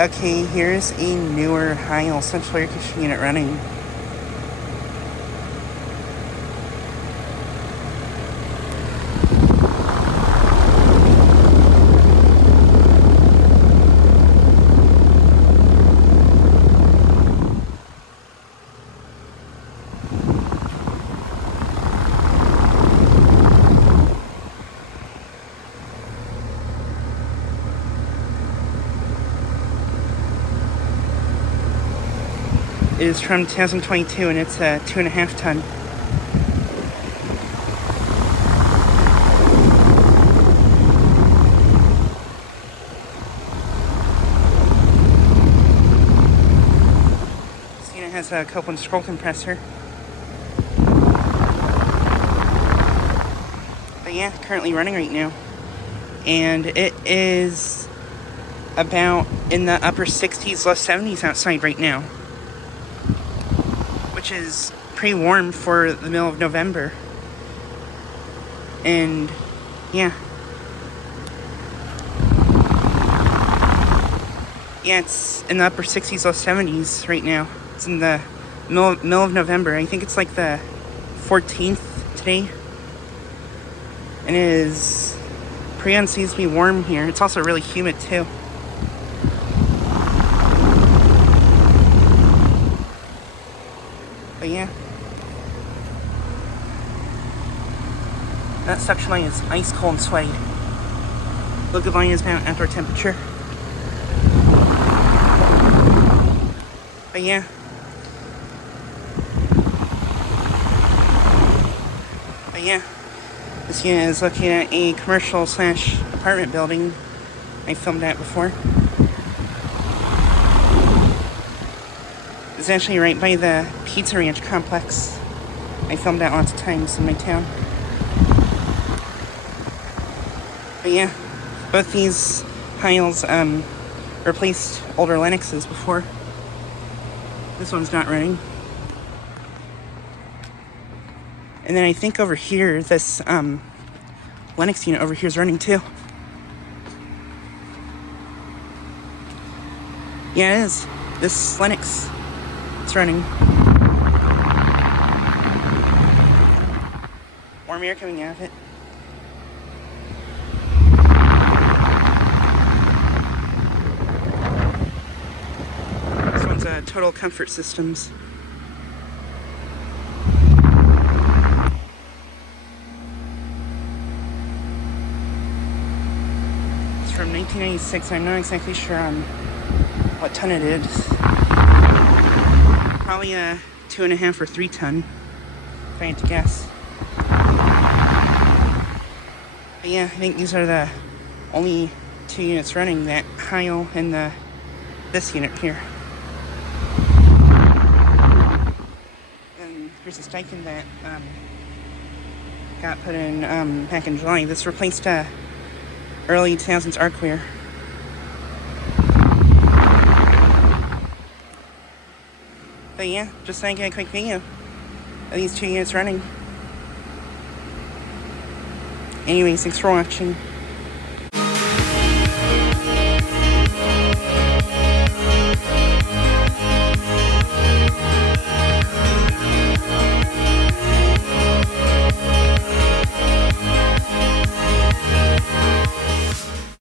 Okay, here's a newer Heil central air conditioning unit running. It is from 2022 and it's a 2.5 ton. This unit has a Copeland scroll compressor. But yeah, currently running right now. And it is about in the upper 60s, low 70s outside right now, which is pretty warm for the middle of November. And yeah, it's in the upper 60s, low 70s right now. It's in the middle of November. I think it's like the 14th today, and it is pretty unseasonably warm here. It's also really humid too. But yeah, that suction line is ice cold and sweaty. Liquid line is about outdoor temperature. But yeah. This unit is located at a commercial / apartment building I filmed at before. It's actually right by the Pizza Ranch complex I filmed at lots of times in my town. But yeah, both these Heils replaced older Lennoxes before. This one's not running. And then I think over here, this Lennox unit over here is running too. Yeah, it is. This Lennox, it's running. Warm air coming out of it. This one's a Total Comfort Systems. From 1996. I'm not exactly sure on what ton it is. Probably a 2.5 or 3 ton, if I had to guess. But yeah, I think these are the only 2 units running, that Heil and this unit here. And here's a Steichen that got put in back in July. This replaced a early 2000s Arcwear. But yeah, just like a quick video of these 2 units running. Anyways, thanks for watching.